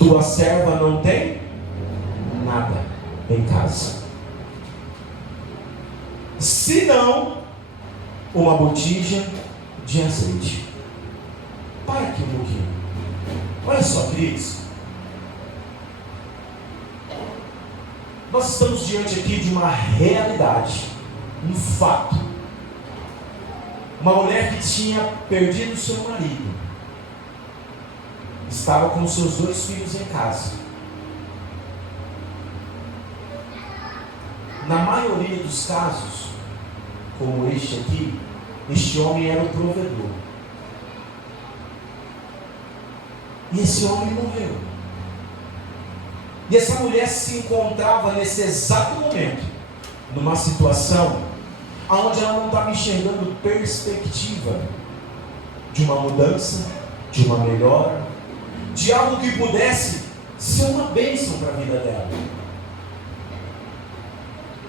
tua serva não tem nada em casa, senão uma botija de azeite. Para aqui um pouquinho. Olha só, queridos. Nós estamos diante aqui de uma realidade, um fato. Uma mulher que tinha perdido seu marido, estava com seus 2 filhos em casa. Na maioria dos casos, como este aqui, este homem era o provedor. E esse homem morreu. E essa mulher se encontrava nesse exato momento numa situação onde ela não estava enxergando perspectiva de uma mudança, de uma melhora, de algo que pudesse ser uma bênção para a vida dela.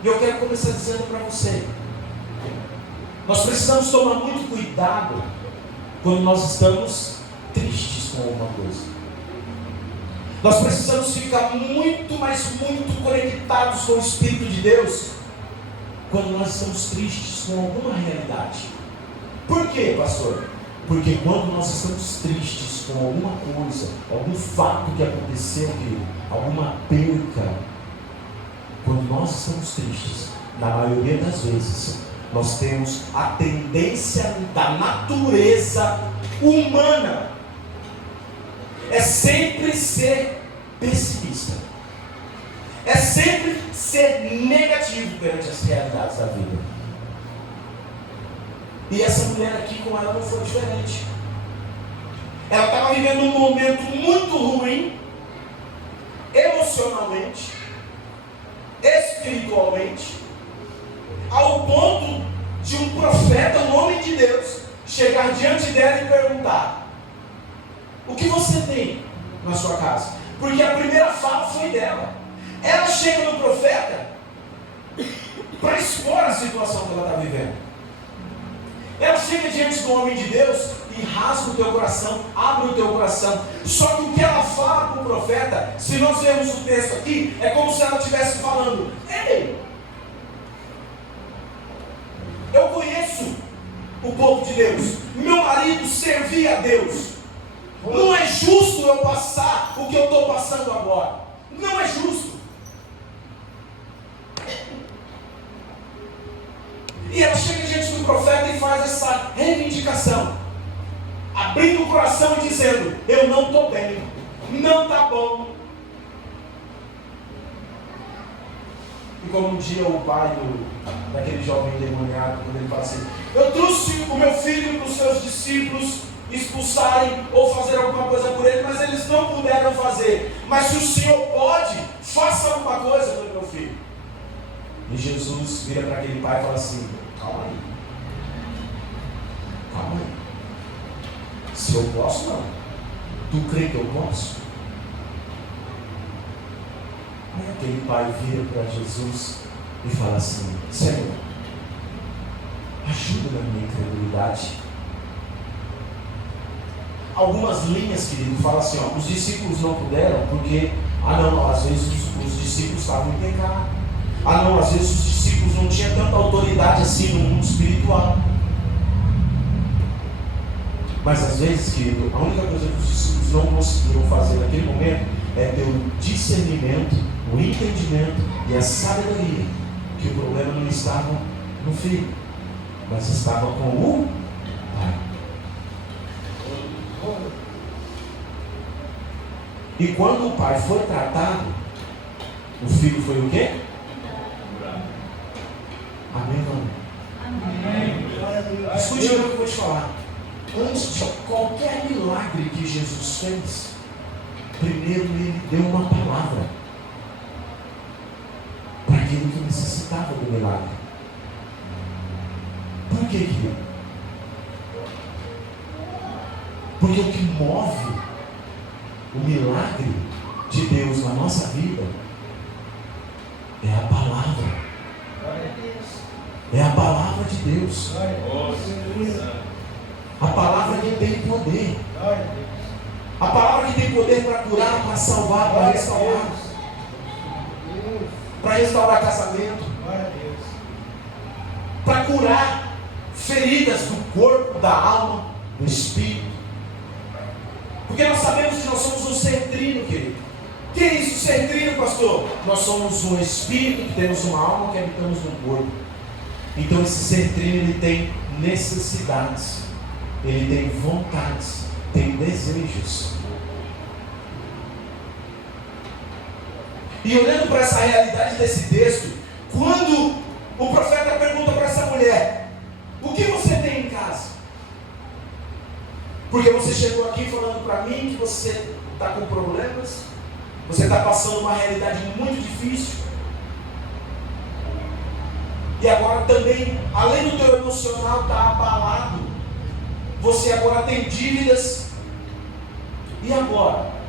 E eu quero começar dizendo para você, nós precisamos tomar muito cuidado quando nós estamos tristes com alguma coisa. Nós precisamos ficar muito, mas muito conectados com o Espírito de Deus quando nós estamos tristes com alguma realidade. Por quê, pastor? Porque quando nós estamos tristes com alguma coisa, algum fato que aconteceu, alguma perca, quando nós estamos tristes, na maioria das vezes, nós temos a tendência da natureza humana é sempre ser pessimista, é sempre ser negativo perante as realidades da vida. E essa mulher aqui, com ela não foi diferente. Ela estava vivendo um momento muito ruim, emocionalmente, espiritualmente, ao ponto de um profeta, um homem de Deus, chegar diante dela e perguntar: o que você tem na sua casa? Porque a primeira fala foi dela. Ela chega no profeta para expor a situação que ela está vivendo. Ela chega diante do homem de Deus e rasga o teu coração, abre o teu coração. Só que o que ela fala para o profeta, se nós vermos o texto aqui, é como se ela estivesse falando: ei, eu conheço o povo de Deus, meu marido servia a Deus. Não é justo eu passar o que eu estou passando agora. Não é justo. E ela chega diante do profeta e faz essa reivindicação, abrindo o coração e dizendo: eu não estou bem, não está bom. E como um dia o pai daquele jovem endemoniado, quando ele fala assim: eu trouxe o meu filho para os seus discípulos expulsarem ou fazer alguma coisa por ele, mas eles não puderam fazer. Mas se o Senhor pode, faça alguma coisa pelo meu filho. E Jesus vira para aquele pai e fala assim: calma aí, calma aí. Se eu posso, não. Tu crê que eu posso? Aí aquele pai vira para Jesus e fala assim: Senhor, ajuda na minha incredulidade. Algumas linhas, querido, falam assim: ó, os discípulos não puderam porque, às vezes os discípulos estavam em pecado. Às vezes os discípulos não tinham tanta autoridade assim no mundo espiritual. Mas às vezes, querido, a única coisa que os discípulos não conseguiram fazer naquele momento é ter o discernimento, o entendimento e a sabedoria que o problema não estava no filho, mas estava com o pai. E quando o pai foi tratado, o filho foi o quê? Amém, não? Amém. Escute o que eu vou te falar. Antes de qualquer milagre que Jesus fez, primeiro ele deu uma palavra para aquele que necessitava do milagre. Por que, querido? Porque o que move o milagre de Deus na nossa vida é a palavra. É a palavra de Deus. A palavra que tem poder. A palavra que tem poder para curar, para salvar, para restaurar. Para restaurar casamento. Para curar feridas do corpo, da alma, do espírito. Porque nós sabemos que nós somos um ser trino, querido. O que é isso, ser trino, pastor? Nós somos um espírito que temos uma alma que habitamos no corpo. Então esse ser trino, ele tem necessidades, ele tem vontades, tem desejos. E olhando para essa realidade desse texto, quando o profeta pergunta para essa mulher: o que você tem em casa? Porque você chegou aqui falando para mim que você está com problemas, você está passando uma realidade muito difícil, e agora também, além do teu emocional estar abalado, você agora tem dívidas. E agora?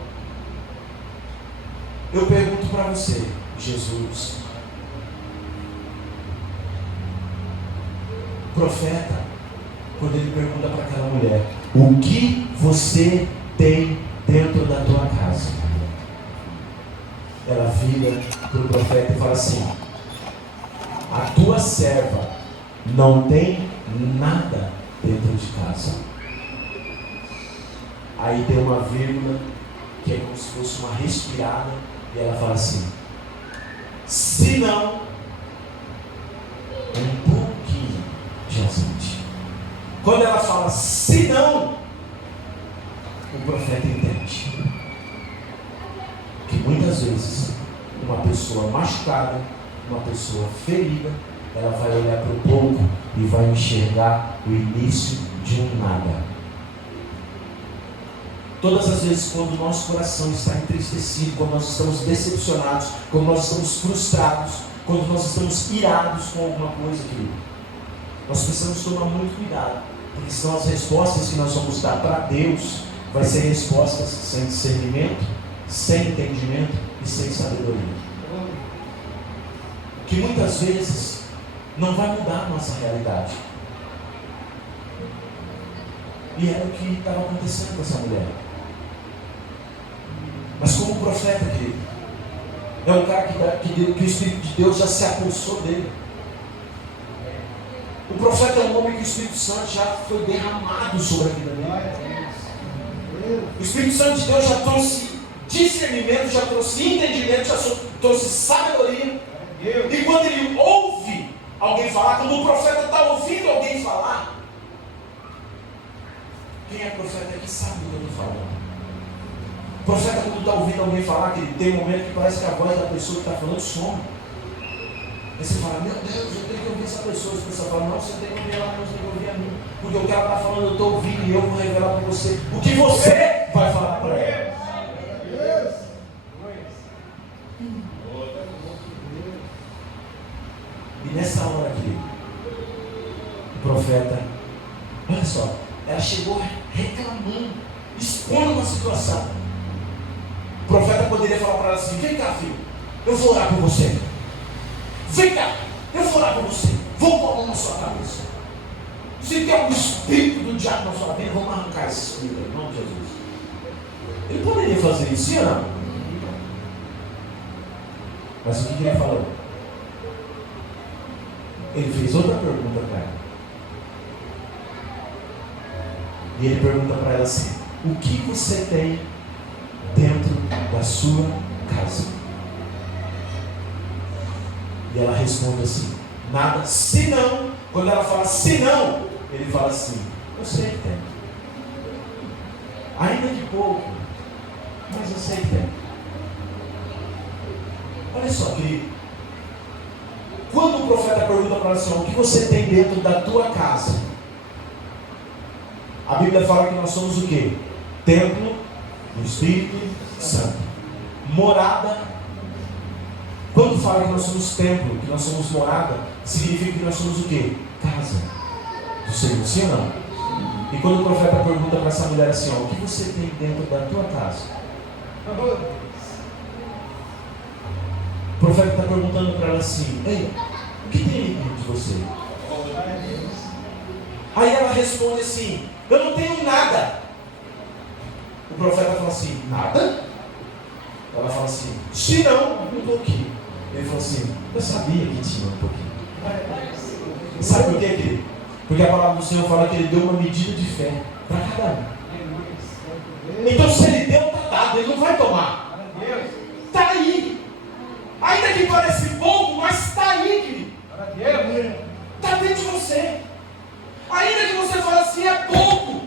Eu pergunto para você, Jesus, profeta, quando ele pergunta para aquela mulher: o que você tem dentro da tua casa? Ela vira para o profeta e fala assim: a tua serva não tem nada dentro de casa. Aí tem uma vírgula, que é como se fosse uma respirada, e ela fala assim: se não, um pouquinho de azeite. Quando ela fala se não, o profeta entende que muitas vezes uma pessoa machucada, uma pessoa ferida, ela vai olhar para o pouco e vai enxergar o início de um nada. Todas as vezes quando o nosso coração está entristecido, quando nós estamos decepcionados, quando nós estamos frustrados, quando nós estamos irados com alguma coisa, querido, nós precisamos tomar muito cuidado, porque senão as respostas que nós vamos dar para Deus vai ser respostas sem discernimento, sem entendimento e sem sabedoria, que muitas vezes não vai mudar a nossa realidade. E era o que estava acontecendo com essa mulher. Mas como profeta, querido, é um cara que o Espírito de Deus já se apossou dele. O profeta é um homem que o Espírito Santo já foi derramado sobre a vida dele. O Espírito Santo de Deus já trouxe discernimento, já trouxe entendimento, já trouxe sabedoria. E quando ele ouve alguém falar, quando o profeta está ouvindo alguém falar, quem é profeta aqui sabe o que eu estou falando. O profeta, quando está ouvindo alguém falar, que tem um momento que parece que a voz da pessoa que está falando some. Aí você fala: meu Deus, eu tenho que ouvir essa pessoa. As pessoas falam: não, você tem que ouvir ela, não, você tem que ouvir a mim. Porque o que ela está falando eu estou ouvindo e eu vou revelar para você o que você vai falar para ela. E nessa hora aqui, o profeta, olha só, ela chegou reclamando, expondo uma situação. O profeta poderia falar para ela assim: vem cá, filho, eu vou orar por você. Vem cá, eu vou orar por você. Vou pôr a mão na sua cabeça. Se tem algum espírito do diabo na sua vida, vamos arrancar esse espírito em nome de Jesus. Ele poderia fazer isso, sim ou não? Mas o que ele falou? Ele fez outra pergunta para ela. E ele pergunta para ela assim: o que você tem dentro da sua casa? E ela responde assim: nada, se não. Quando ela fala se não, ele fala assim: eu sei que tem. Ainda que pouco, mas eu sei que tem. Olha só, querido. Quando o profeta pergunta para ela assim: o que você tem dentro da tua casa? A Bíblia fala que nós somos o quê? Templo do Espírito Santo. Morada. Quando fala que nós somos templo, que nós somos morada, significa que nós somos o quê? Casa do Senhor, sim ou não? E quando o profeta pergunta para essa mulher assim: o que você tem dentro da tua casa? O profeta está perguntando para ela assim: ei, o que tem aí dentro de você? Aí ela responde assim: eu não tenho nada. O profeta fala assim, nada? Ela fala assim, se não, um pouquinho. Ele falou assim, eu sabia que tinha um pouquinho. Sabe por quê, querido? Porque a palavra do Senhor fala que ele deu uma medida de fé para cada um. Então se ele deu, está dado, ele não vai tomar. Está aí. Ainda que pareça pouco, mas está aí, querido. Está dentro de você. Ainda que você fale assim, é pouco.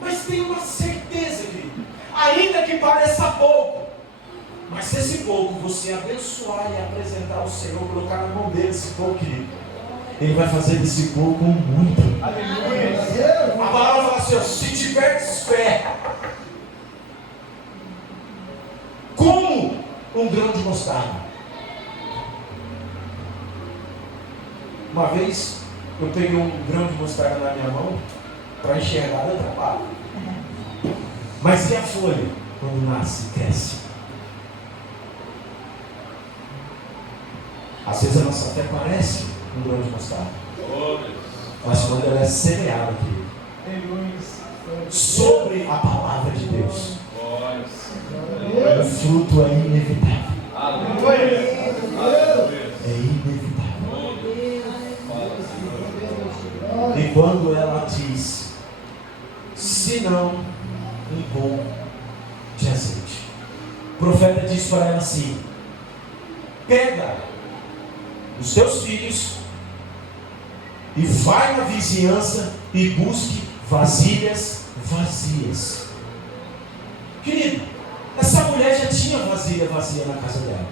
Mas tem uma certeza, querido. Ainda que pareça pouco. Mas se esse pouco você abençoar e apresentar ao Senhor, colocar na mão dele esse pouco, querido, ele vai fazer desse pouco muito. Aleluia. A palavra fala assim, ó, se tiveres fé, como um grão de mostarda. Uma vez eu peguei um grão de mostarda na minha mão para enxergar o trabalho. Mas e a folha? Quando nasce, cresce. Às vezes a nossa fé parece um grão de mostarda. Mas quando ela é semeada, querido, sobre a palavra de Deus, o fruto é inevitável. É inevitável. E quando ela diz, se não, um pouco de azeite. O profeta diz para ela assim, pega os teus filhos e vai na vizinhança e busque vasilhas vazias. Querido, essa mulher já tinha vasilha vazia na casa dela.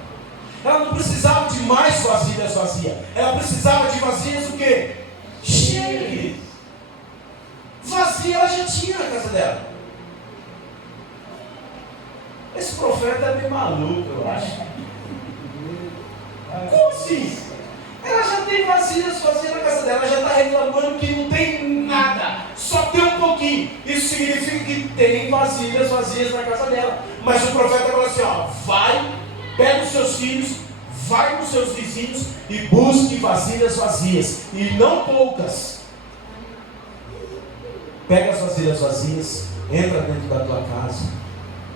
Ela não precisava de mais vasilhas vazias. Ela precisava de vasilhas o quê? Cheias, querido. Vazia ela já tinha na casa dela. Esse profeta é meio maluco, eu acho. Como assim? Ela já tem vasilhas vazias na casa dela. Ela já está reclamando que não tem nada. Só tem um pouquinho. Isso significa que tem vasilhas vazias na casa dela. Mas o profeta fala assim, ó, vai, pega os seus filhos, vai com os seus vizinhos e busque vasilhas vazias. E não poucas. Pega as vasilhas vazias, entra dentro da tua casa,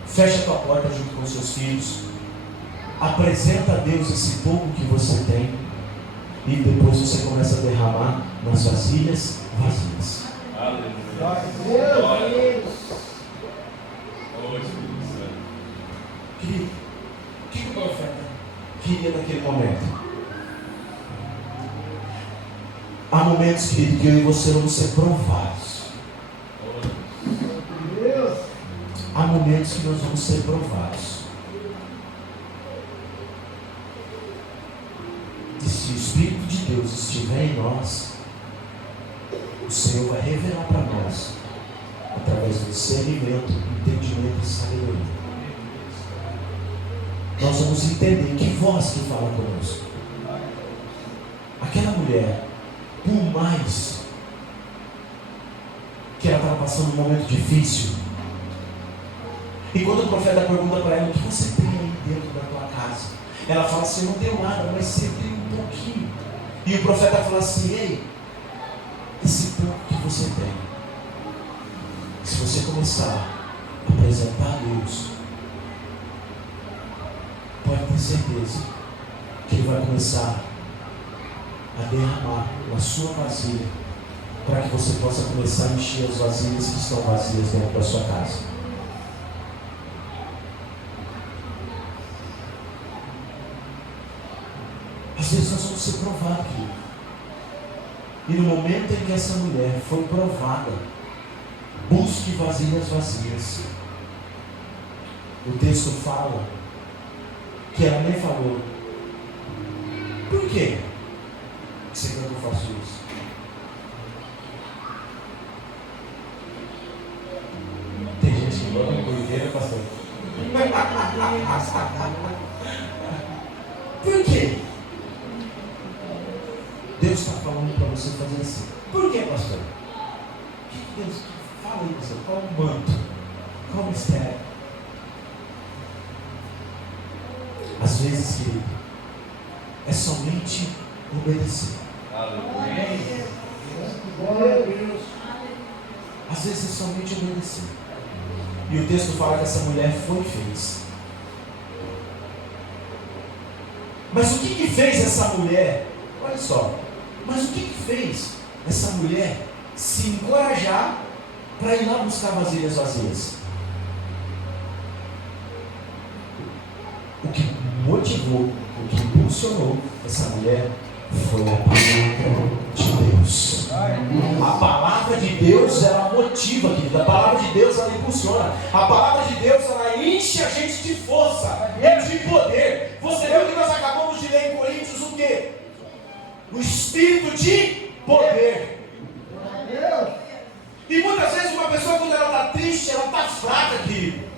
fecha a tua porta junto com os seus filhos, apresenta a Deus esse pouco que você tem e depois você começa a derramar nas vasilhas vazias. Aleluia. Querido, o que o profeta queria naquele momento? Há momentos, querido, que eu e você vamos ser provados. Há momentos que nós vamos ser provados. E se o Espírito de Deus estiver em nós, o Senhor vai revelar para nós, através do discernimento, entendimento e sabedoria. Nós vamos entender que voz que fala conosco. Aquela mulher, por mais que ela estava passando um momento difícil, e quando o profeta pergunta para ela, o que você tem aí dentro da tua casa? Ela fala assim, não tenho nada, mas você tem um pouquinho. E o profeta fala assim, ei, esse pouco que você tem, se você começar a apresentar a Deus, pode ter certeza que Ele vai começar a derramar na sua vasilha, para que você possa começar a encher as vasilhas que estão vazias dentro da sua casa. Às vezes nós vamos ser provados, querido. E no momento em que essa mulher foi provada, busque vasilhas vazias. O texto fala que ela nem falou. Por quê? Você quer que eu faça isso? Tem gente que gosta de cordeira, pastor. Por quê? Deus está falando para você fazer assim. Por quê, pastor? O que Deus fala aí, pastor? Qual o manto? Qual o mistério? Às vezes, querido, é somente obedecer. Aleluia. Glória a Deus. Às vezes é somente obedecer. E o texto fala que essa mulher foi e fez. Mas o que fez essa mulher? Olha só. Mas o que fez essa mulher se encorajar para ir lá buscar vasilhas vazias? O que motivou, o que impulsionou essa mulher foi a palavra de Deus. A palavra de Deus, ela motiva, querido. A palavra de Deus, ela impulsiona. A palavra de Deus, ela enche a gente de força e de poder. Você viu que nós acabamos de ler em Coríntios o quê? O espírito de poder. E muitas vezes uma pessoa, quando ela está triste, ela está fraca, querido.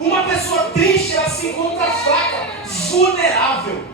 Uma pessoa triste, ela se encontra fraca, vulnerável.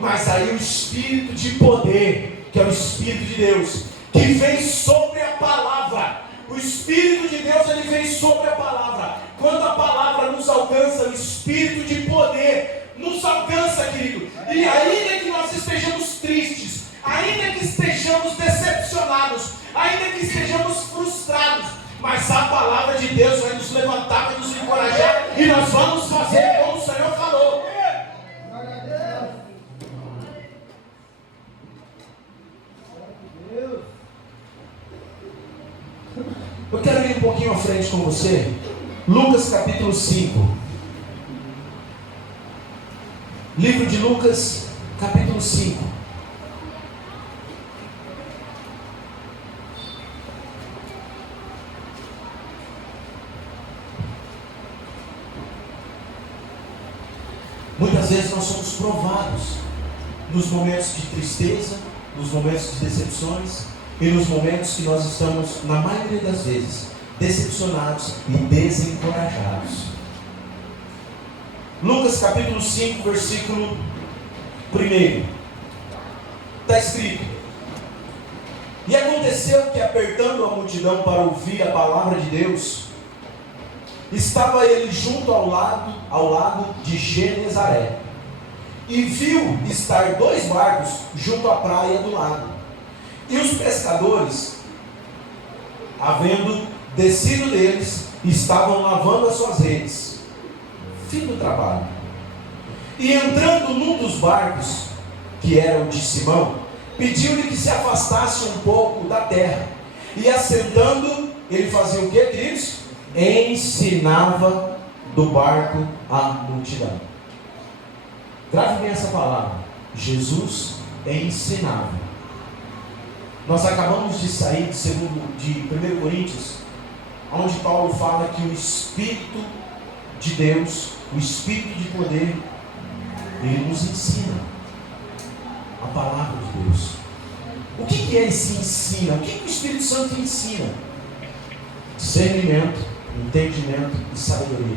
Mas aí o espírito de poder, que é o Espírito de Deus, que vem sobre a palavra. O Espírito de Deus, ele vem sobre a palavra. Quando a palavra nos alcança, o Espírito de poder nos alcança, querido. E ainda que nós estejamos tristes, ainda que estejamos decepcionados, ainda que estejamos frustrados, mas a palavra de Deus vai nos levantar, vai nos encorajar, e nós vamos fazer como o Senhor falou. Eu quero ir um pouquinho à frente com você. Lucas capítulo 5. Livro de Lucas capítulo 5. Muitas vezes nós somos provados nos momentos de tristeza, nos momentos de decepções e nos momentos que nós estamos, na maioria das vezes, decepcionados e desencorajados. Lucas capítulo 5, versículo 1. Está escrito: E aconteceu que, apertando a multidão para ouvir a palavra de Deus, estava ele junto ao lado de Genezaré, e viu estar 2 barcos junto à praia do lado. E os pescadores, havendo descido deles, estavam lavando as suas redes. Fim do trabalho. E entrando num dos barcos, que era o de Simão, pediu-lhe que se afastasse um pouco da terra. E assentando, ele fazia o que, queridos? Ensinava do barco a multidão. Grave bem essa palavra. Jesus ensinava. Nós acabamos de sair de 1 Coríntios, onde Paulo fala que o Espírito de Deus, o Espírito de poder, ele nos ensina a palavra de Deus. O que é esse ensina? O que o Espírito Santo ensina? Discernimento, entendimento e sabedoria.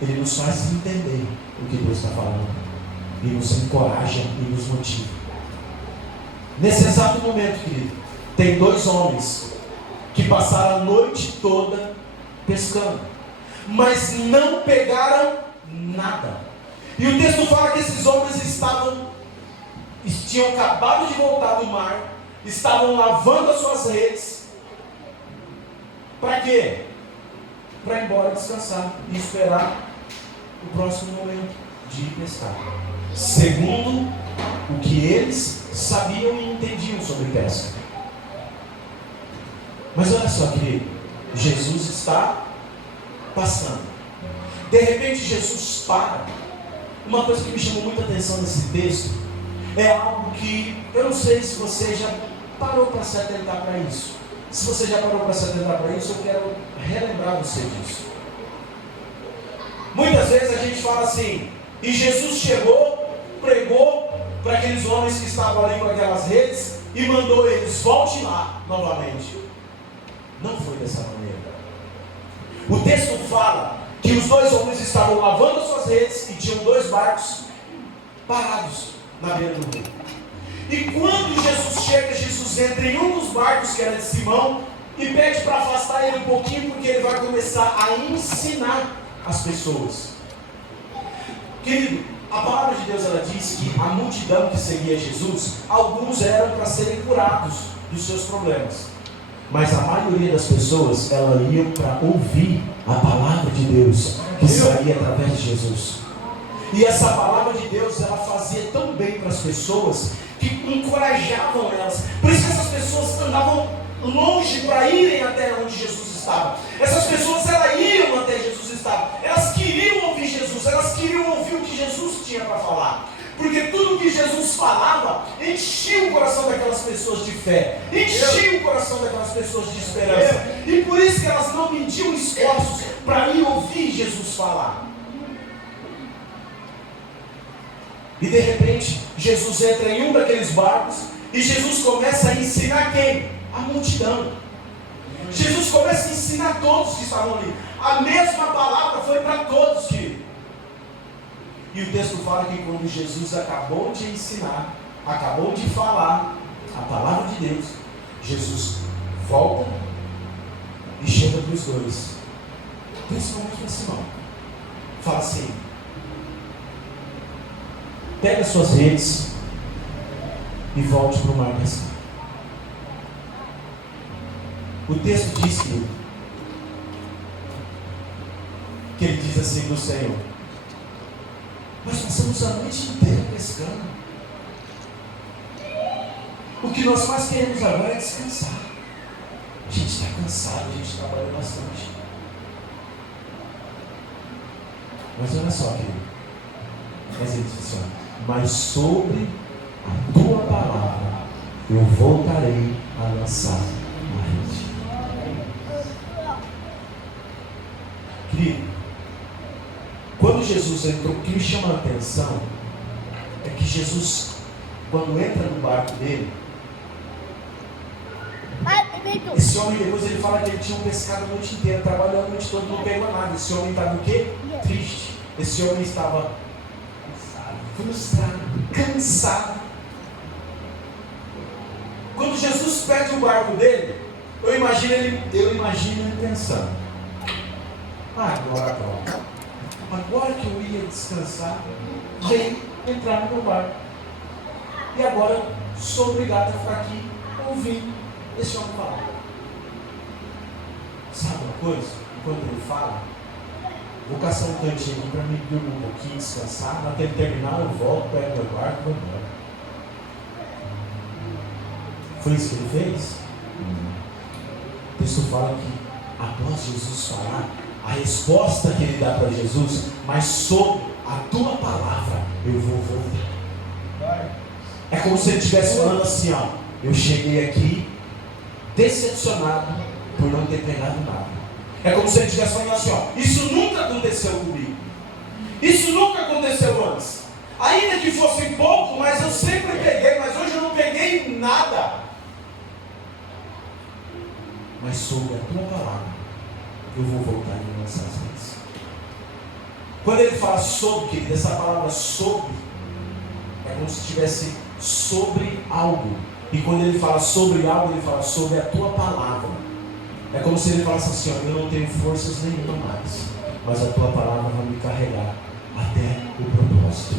Ele nos faz entender o que Deus está falando, e nos encoraja e nos motiva. Nesse exato momento, querido, tem 2 homens que passaram a noite toda pescando, mas não pegaram nada. E o texto fala que esses homens tinham acabado de voltar do mar, estavam lavando as suas redes. Para quê? Para ir embora descansar e esperar o próximo momento de ir pescar, segundo o que eles sabiam e entendiam sobre pesca. Mas olha só, querido, Jesus está passando. De repente Jesus para. Uma coisa que me chamou muita atenção nesse texto é algo que eu não sei se você já parou para se atentar para isso. Se você já parou para se atentar para isso, eu quero relembrar você disso. Muitas vezes a gente fala assim: e Jesus chegou, pregou para aqueles homens que estavam ali com aquelas redes e mandou eles: volte lá novamente. Não foi dessa maneira. O texto fala que os 2 homens estavam lavando as suas redes e tinham 2 barcos parados na beira do rio. E quando Jesus chega, Jesus entra em um dos barcos, que era de Simão, e pede para afastar ele um pouquinho, porque ele vai começar a ensinar as pessoas. Querido, a palavra de Deus, ela diz que a multidão que seguia Jesus, alguns eram para serem curados dos seus problemas, Mas a maioria das pessoas, elas iam para ouvir a palavra de Deus que saía através de Jesus. E essa palavra de Deus, ela fazia tão bem para as pessoas que encorajavam elas. Por isso que essas pessoas andavam longe para irem até onde Jesus estava. Essas pessoas, elas iam até Jesus estava. Elas queriam ouvir Jesus, elas queriam ouvir o que Jesus tinha para falar. Porque tudo que Jesus falava enchia o coração daquelas pessoas de fé, enchia o coração daquelas pessoas de esperança. E por isso que elas não mediam esforços para ir ouvir Jesus falar. E de repente, Jesus entra em um daqueles barcos e Jesus começa a ensinar quem? A multidão. Jesus começa a ensinar todos que estavam ali. A mesma palavra foi para todos, querido. E o texto fala que quando Jesus acabou de ensinar, acabou de falar a palavra de Deus, Jesus volta e chega para os dois, principalmente para Simão. Fala assim: pega suas redes e volte para o mar pescar. O texto diz que ele diz assim do Senhor: nós passamos a noite inteira pescando. O que nós mais queremos agora é descansar. A gente está cansado, a gente trabalha bastante. Mas olha só, querido. Mas ele diz assim: mas sobre a tua palavra eu voltarei a lançar a rede. Querido, quando Jesus entrou, o que me chama a atenção é que Jesus, quando entra no barco dele, esse homem depois ele fala que ele tinha pescado a noite inteira, trabalhou a noite toda, não pegou nada. Esse homem estava o quê? Triste. Esse homem estava frustrado, cansado. Quando Jesus pede o barco dele, eu imagino ele pensando: agora que eu ia descansar, veio entrar no meu barco. E agora sou obrigado a ficar aqui ouvindo esse homem falar. Sabe uma coisa? Enquanto ele fala, vou caçar um cantinho aqui para me dormir um pouquinho, descansar. Na hora que ele terminar, eu volto, pego meu barco e vou embora. Foi isso que ele fez? O texto fala que após Jesus falar, a resposta que ele dá para Jesus: mas sobre a tua palavra eu vou voltar. É como se ele estivesse falando assim: ó, eu cheguei aqui decepcionado por não ter pegado nada. É como se ele estivesse falando assim: ó, isso nunca aconteceu comigo, isso nunca aconteceu antes. Ainda que fosse pouco, mas eu sempre peguei, mas hoje eu não peguei nada. Mas sobre a tua palavra eu vou voltar e lançar as redes. Quando ele fala sobre, querido, essa palavra sobre é como se estivesse sobre algo. E quando ele fala sobre algo, ele fala sobre a tua palavra. É como se ele falasse assim: ó, eu não tenho forças nenhuma mais, mas a tua palavra vai me carregar até o propósito.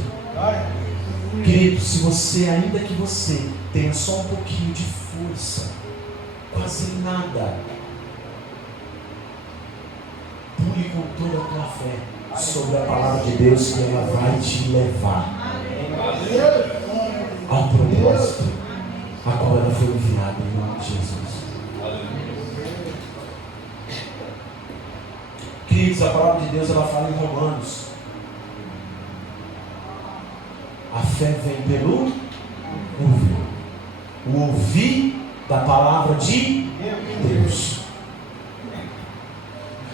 Querido, se você, ainda que você tenha só um pouquinho de força, quase nada, pule com toda a tua fé sobre a palavra de Deus, que ela vai te levar ao propósito a qual ela foi enviada, em nome de Jesus. Queridos, a palavra de Deus, ela fala em Romanos: a fé vem pelo ouvir, o ouvir da palavra de Deus.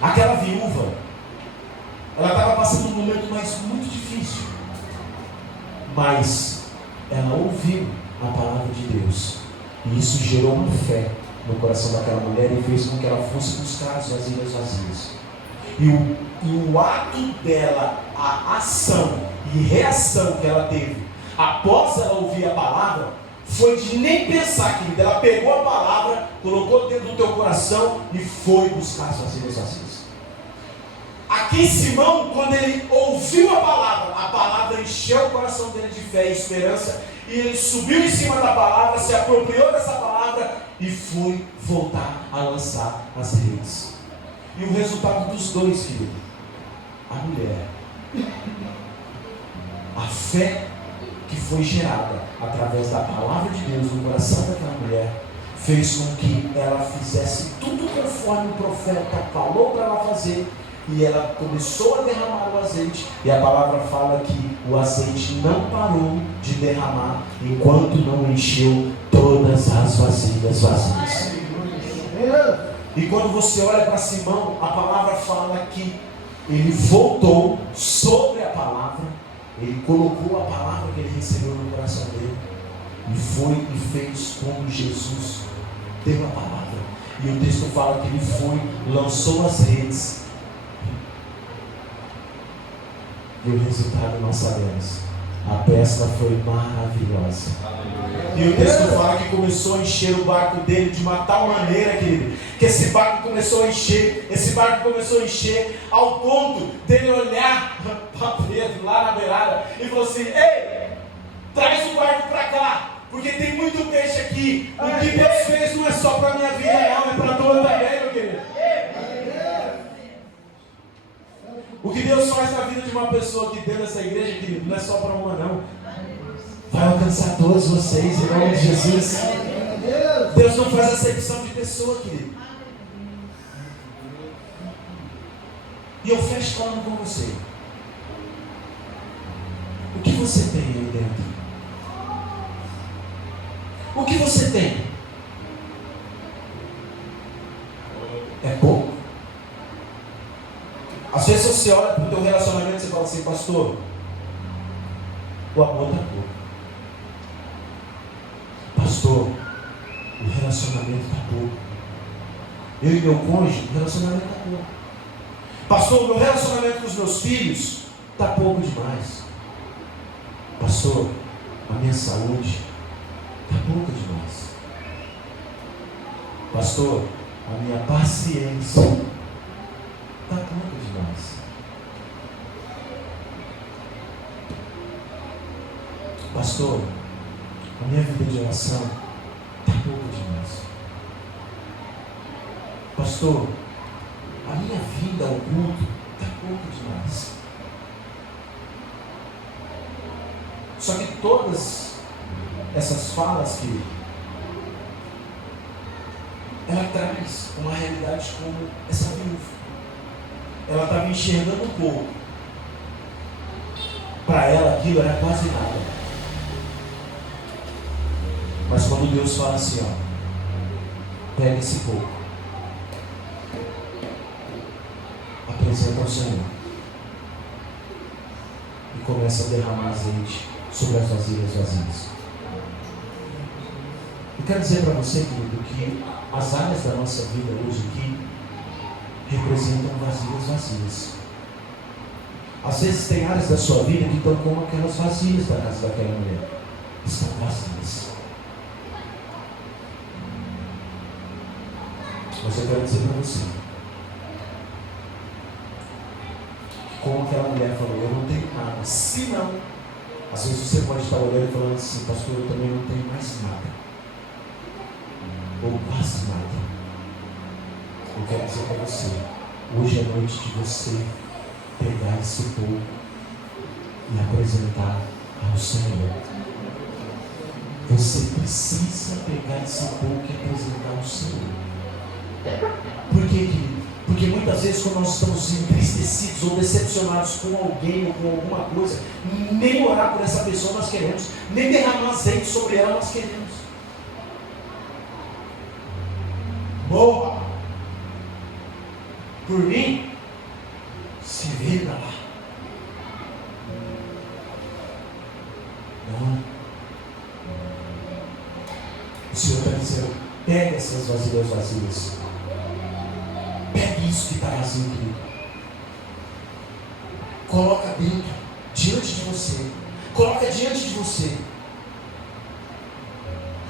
Aquela viúva, ela estava passando um momento muito difícil, mas ela ouviu a palavra de Deus, e isso gerou uma fé no coração daquela mulher e fez com que ela fosse buscar as vasilhas vazias. E o ato dela, a ação e reação que ela teve após ela ouvir a palavra, foi de nem pensar, querida. Ela pegou a palavra, colocou dentro do teu coração e foi buscar as vasilhas vazias. Aqui Simão, quando ele ouviu a palavra encheu o coração dele de fé e esperança, e ele subiu em cima da palavra, se apropriou dessa palavra palavra e foi voltar a lançar as redes. E o resultado dos dois, querido, a mulher, a fé que foi gerada através da palavra de Deus no coração daquela mulher, fez com que ela fizesse tudo conforme o profeta falou para ela fazer. E ela começou a derramar o azeite. E a palavra fala que o azeite não parou de derramar enquanto não encheu todas as vasilhas vazias. E quando você olha para Simão, a palavra fala que ele voltou sobre a palavra. Ele colocou a palavra que ele recebeu no coração dele. E foi e fez como Jesus deu a palavra. E o texto fala que ele foi, lançou as redes. E o resultado nós sabemos. A pesca foi maravilhosa. E o texto fala que começou a encher o barco dele de uma tal maneira, querido, que esse barco começou a encher, ao ponto dele olhar para Pedro lá na beirada e falou assim: ei, traz o barco para cá, porque tem muito peixe aqui. O que Deus fez não é só para a minha vida, não, é para toda também, meu querido. O que Deus faz na vida de uma pessoa aqui dentro dessa igreja, querido, não é só para uma, não. Vai alcançar todos vocês, em nome de Jesus. Deus não faz acepção de pessoa, querido. E eu fecho falando com você. O que você tem aí dentro? O que você tem? É pouco? Às vezes você olha para o teu relacionamento e você fala assim: pastor, o amor está pouco. Pastor, o relacionamento está pouco. Eu e meu cônjuge, o relacionamento está pouco. Pastor, o meu relacionamento com os meus filhos está pouco demais. Pastor, a minha saúde está pouco demais. Pastor, a minha paciência está pouco demais. Pastor, a minha vida de oração está pouco demais. Pastor, a minha vida ao culto está pouco demais. Só que todas essas falas que ela traz uma realidade como essa viúva. Ela estava enxergando um pouco. Para ela aquilo era quase nada. Mas quando Deus fala assim, ó, pega esse pouco, apresenta ao Senhor e começa a derramar azeite sobre as vasilhas vazias. Eu quero dizer para você, querido, que as áreas da nossa vida hoje aqui representam vasilhas vazias. Às vezes tem áreas da sua vida que estão como aquelas vasilhas da casa daquela mulher. Estão vazias. Mas eu quero dizer para você, como aquela mulher falou, eu não tenho nada. Se não, às vezes você pode estar olhando e falando assim: pastor, eu também não tenho mais nada. Ou quase nada. Eu quero dizer para você, hoje é noite de você pegar esse pouco e apresentar ao Senhor. Você precisa pegar esse pouco e apresentar ao Senhor. Por quê, querido? Porque muitas vezes quando nós estamos entristecidos ou decepcionados com alguém ou com alguma coisa, nem orar por essa pessoa nós queremos, nem derramar azeite sobre ela nós queremos. Morra por mim, se vira lá. Não. O Senhor está dizendo: pega essas vasilhas vazias. Pega isso que está vazio, querido. Coloca dentro, diante de você. Coloca diante de você.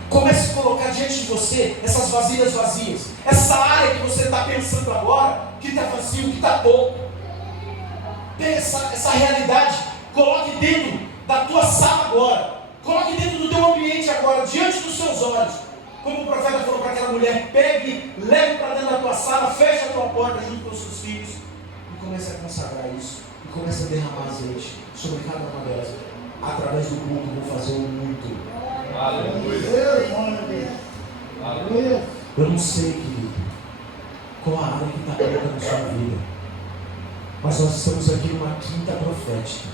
Comece a colocar diante de você essas vasilhas vazias. Essa área que você está pensando agora, que está vazio, que está pouco. Pega essa realidade, coloque dentro da tua sala agora. Coloque dentro do teu ambiente agora, diante dos seus olhos. Como o profeta falou para aquela mulher: pegue, leve para dentro da tua sala, feche a tua porta junto com os seus filhos e comece a consagrar isso. E comece a derramar azeite sobre cada uma delas. Através do culto vou fazer muito. Aleluia. Aleluia. Eu não sei, querido, qual a área que está preta na sua vida, mas nós estamos aqui numa quinta profética.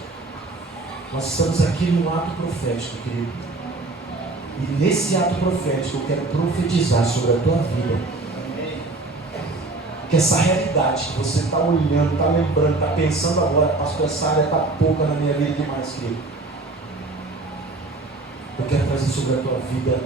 Nós estamos aqui num ato profético, querido. E nesse ato profético eu quero profetizar sobre a tua vida. Que essa realidade que você está olhando, está lembrando, está pensando agora: pastor, essa área está pouca na minha vida demais, querido. Eu quero trazer sobre a tua vida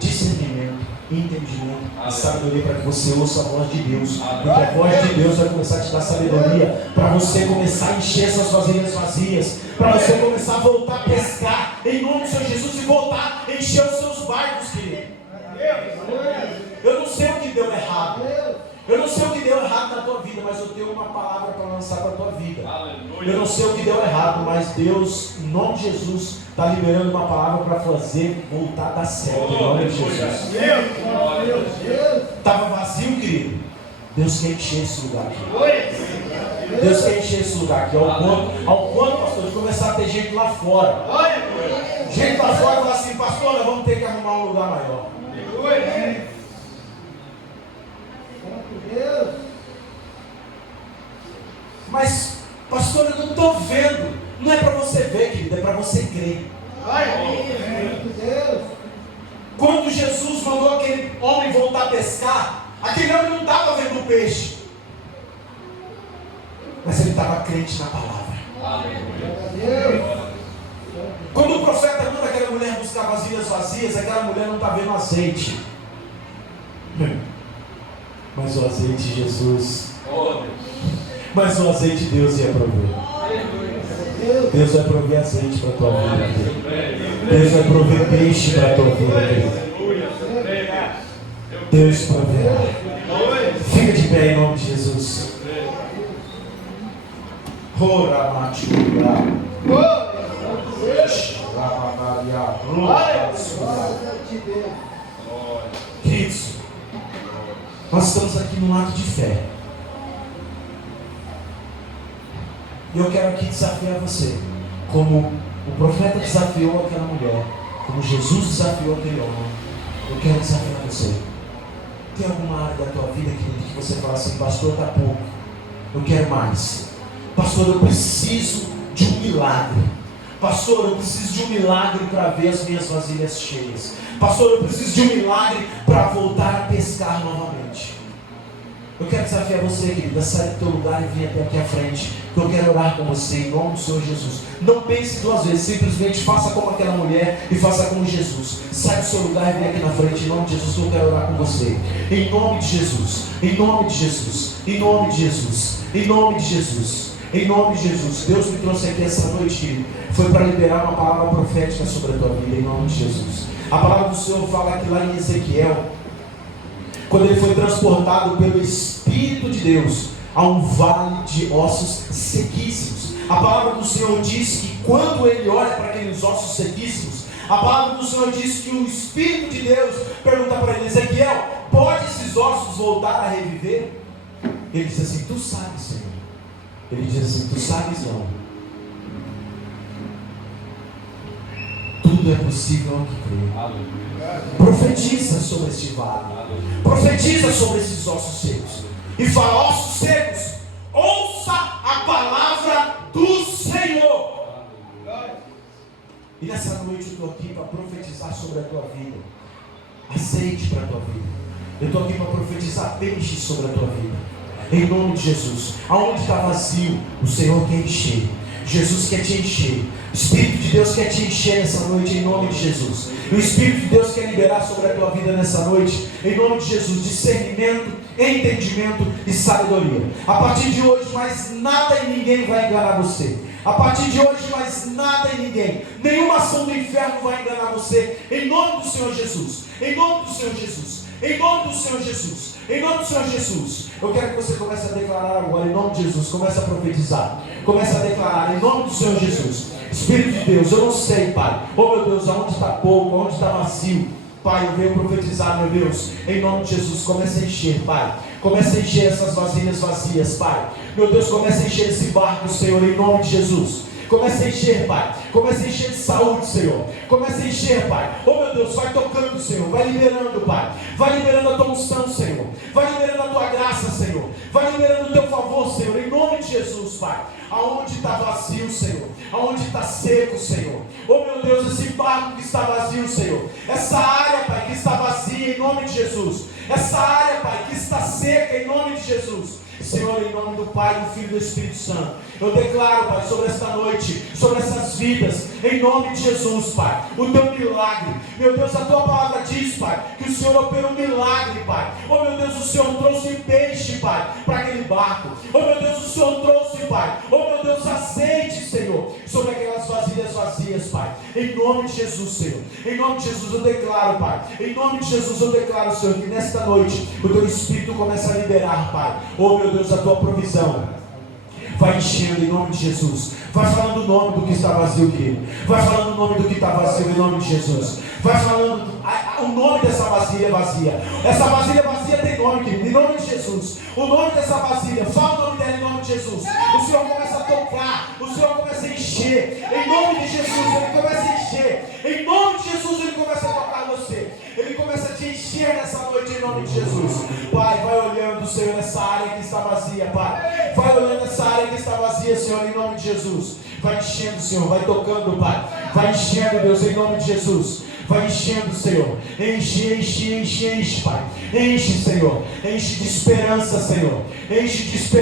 discernimento, entendimento e sabedoria para que você ouça a voz de Deus. Porque a voz de Deus vai começar a te dar sabedoria para você começar a encher suas vasilhas vazias, para você começar a voltar a pescar em nome do Senhor Jesus e voltar a encher os seus barcos, querido. Eu não sei o que deu errado. Eu não sei o que deu errado na tua vida, mas eu tenho uma palavra para lançar para a tua vida. Eu não sei o que deu errado, mas Deus, em nome de Jesus, está liberando uma palavra para fazer voltar a dar certo. Em nome de Jesus. Estava vazio, querido. Deus quer encher esse lugar aqui. Deus quer encher esse lugar aqui. Ao ponto, pastor, de começar a ter gente lá fora. Gente lá fora fala assim: pastor, nós vamos ter que arrumar um lugar maior. Mas, pastor, eu não estou vendo. Não é para você ver, querido, é para você crer. Quando Jesus mandou aquele homem voltar a pescar, aquele homem não estava vendo o peixe, mas ele estava crente na palavra. Quando o profeta manda aquela mulher buscar vasilhas vazias, aquela mulher não está vendo azeite, mas o azeite de Jesus. Mas o azeite Deus ia prover. Deus vai prover azeite para a tua vida. Deus vai prover peixe para a tua vida. Deus proverá. Fica de pé em nome de Jesus. Queridos, nós estamos aqui num ato de fé. E eu quero aqui desafiar você, como o profeta desafiou aquela mulher, como Jesus desafiou aquele homem. Eu quero desafiar você. Tem alguma área da tua vida, querido, que você fala assim: pastor, está pouco, eu quero mais. Pastor, eu preciso de um milagre. Pastor, eu preciso de um milagre para ver as minhas vasilhas cheias. Pastor, eu preciso de um milagre para voltar a pescar novamente. Eu quero desafiar você, querida, sai do teu lugar e vem até aqui à frente, que eu quero orar com você em nome do Senhor Jesus. Não pense duas vezes, simplesmente faça como aquela mulher e faça como Jesus. Sai do seu lugar e vem aqui na frente em nome de Jesus, que eu quero orar com você. Em nome de Jesus, em nome de Jesus, em nome de Jesus, em nome de Jesus, em nome de Jesus. Deus me trouxe aqui essa noite, foi para liberar uma palavra profética sobre a tua vida, em nome de Jesus. A palavra do Senhor fala aqui lá em Ezequiel, quando ele foi transportado pelo Espírito de Deus a um vale de ossos sequíssimos. A palavra do Senhor diz que quando ele olha para aqueles ossos sequíssimos, a palavra do Senhor diz que o Espírito de Deus pergunta para ele: Ezequiel, pode esses ossos voltar a reviver? Ele diz assim: tu sabes, Senhor. Ele diz assim: tu sabes, não. Tudo é possível ao que crê. Profetiza sobre este vale. Profetiza sobre esses ossos secos. E fala: ossos secos, ouça a palavra do Senhor. E nessa noite eu estou aqui para profetizar sobre a tua vida. Azeite para a tua vida. Eu estou aqui para profetizar peixe sobre a tua vida. Em nome de Jesus. Aonde está vazio, o Senhor quer encher. Jesus quer te encher. O Espírito de Deus quer te encher nessa noite, em nome de Jesus. E o Espírito de Deus quer liberar sobre a tua vida nessa noite, em nome de Jesus, discernimento, entendimento e sabedoria. A partir de hoje, mais nada e ninguém vai enganar você. A partir de hoje, mais nada e ninguém, nenhuma ação do inferno vai enganar você, em nome do Senhor Jesus. Em nome do Senhor Jesus. Em nome do Senhor Jesus. Em nome do Senhor Jesus. Eu quero que você comece a declarar agora, em nome de Jesus. Comece a profetizar. Comece a declarar, em nome do Senhor Jesus. Espírito de Deus, eu não sei, Pai. Oh meu Deus, aonde está pouco, aonde está vazio. Pai, eu venho profetizar, meu Deus, em nome de Jesus, comece a encher, Pai. Comece a encher essas vasilhas vazias, Pai. Meu Deus, comece a encher esse barco, Senhor, em nome de Jesus. Comece a encher, Pai. Comece a encher de saúde, Senhor. Comece a encher, Pai. Oh, meu Deus, vai tocando, Senhor. Vai liberando, Pai. Vai liberando a tua unção, Senhor. Vai liberando a tua graça, Senhor. Vai liberando o teu favor, Senhor, em nome de Jesus, Pai. Aonde está vazio, Senhor. Aonde está seco, Senhor. Oh, meu Deus, esse barco que está vazio, Senhor. Essa área, Pai, que está vazia, em nome de Jesus. Essa área, Pai, que está seca, em nome de Jesus. Senhor, em nome do Pai, do Filho e do Espírito Santo, eu declaro, Pai, sobre esta noite, sobre essas vidas, em nome de Jesus, Pai, o teu milagre. Meu Deus, a tua palavra diz, Pai, que o Senhor opera um milagre, Pai. Oh, meu Deus, o Senhor trouxe peixe, Pai, para aquele barco. Oh, meu Deus, o Senhor trouxe, Pai, oh, meu Deus, azeite, Senhor, sobre aquelas vasilhas vazias, Pai. Em nome de Jesus, Senhor. Em nome de Jesus eu declaro, Pai. Em nome de Jesus eu declaro, Senhor, que nesta noite o teu Espírito começa a liberar, Pai. Oh, meu Deus, a tua provisão. Vai enchendo em nome de Jesus. Vai falando o nome do que está vazio, querido. Vai falando o nome do que está vazio em nome de Jesus. Vai falando o nome dessa vasilha vazia. Essa vasilha vazia tem nome, querido, em nome de Jesus. O nome dessa vasilha, fala o nome dela em nome de Jesus. O Senhor começa a tocar. O Senhor começa a encher. Em nome de Jesus, Ele começa a encher. Em nome de Jesus, Ele começa a tocar você. Ele começa a te encher nessa noite em nome de Jesus. Pai, vai olhando, Senhor, nessa área que está vazia, Pai. Vai olhando essa área que está vazia, Senhor, em nome de Jesus. Vai enchendo, Senhor, vai tocando, Pai. Vai enchendo, Deus, em nome de Jesus. Vai enchendo, Senhor. Enche, enche, enche, enche, Pai. Enche, Senhor. Enche de esperança, Senhor. Enche de esperança.